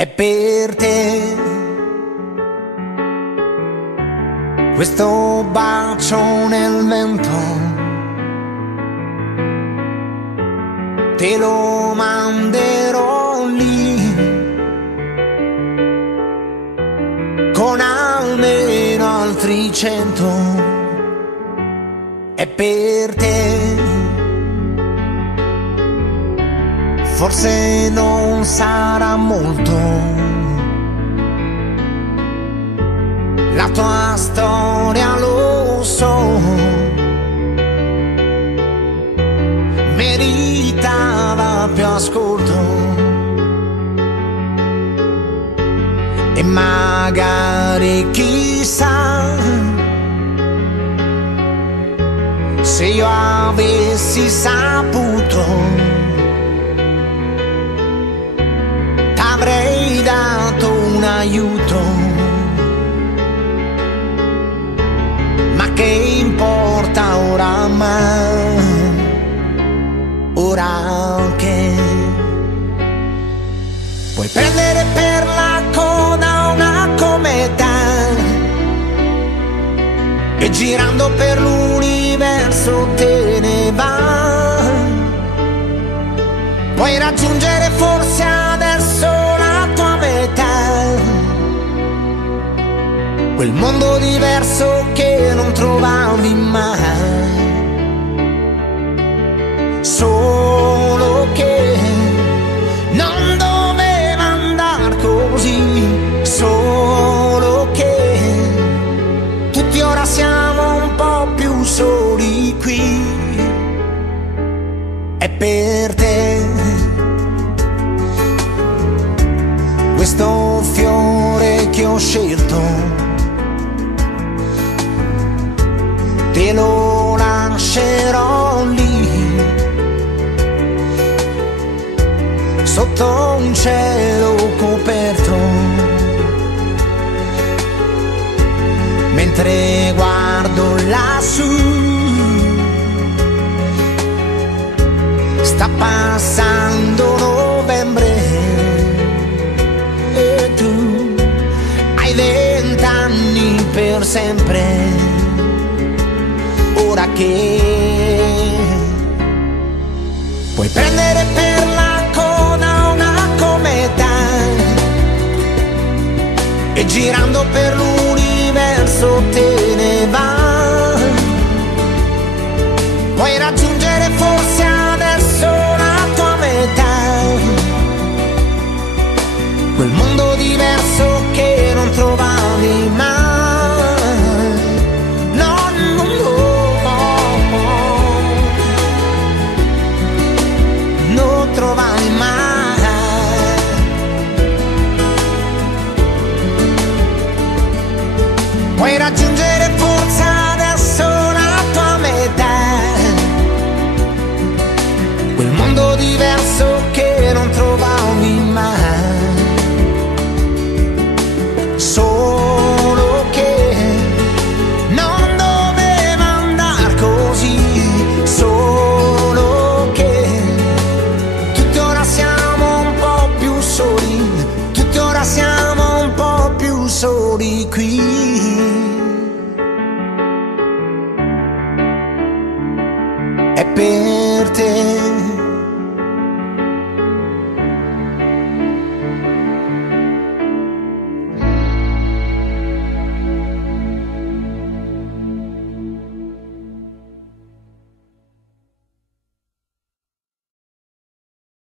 È per te questo bacio nel vento, te lo manderò lì con almeno altri 100. È per te, forse non sarà molto la tua storia, lo so, meritava più ascolto e magari chissà se io avessi saputo t'avrei dato un aiuto, ma che importa oramai, ora che puoi prendere per la coda una cometa e girando per l'universo te ne va, puoi raggiungere forse adesso la tua metà, quel mondo diverso che non trovavi mai, solo che non doveva andar così, solo che tutti ora siamo un po' più soli qui. È per te questo fiore che ho scelto, te lo lascerò lì sotto un cielo coperto, mentre guardo lassù sta passando novembre e tu hai 20 anni per sempre, ora che puoi prendere per la coda una cometa e girando per l'universo te ne va, puoi raggiungere forse adesso la tua metà, quel mondo diverso che non trovavi mai, no, no, no, non trovavi mai, puoi raggiungere forse adesso la tua metà, quel mondo diverso che non trovavi mai, solo che non doveva andar così, solo che tutti ora siamo un po' più soli, tutti ora siamo un po' più soli qui.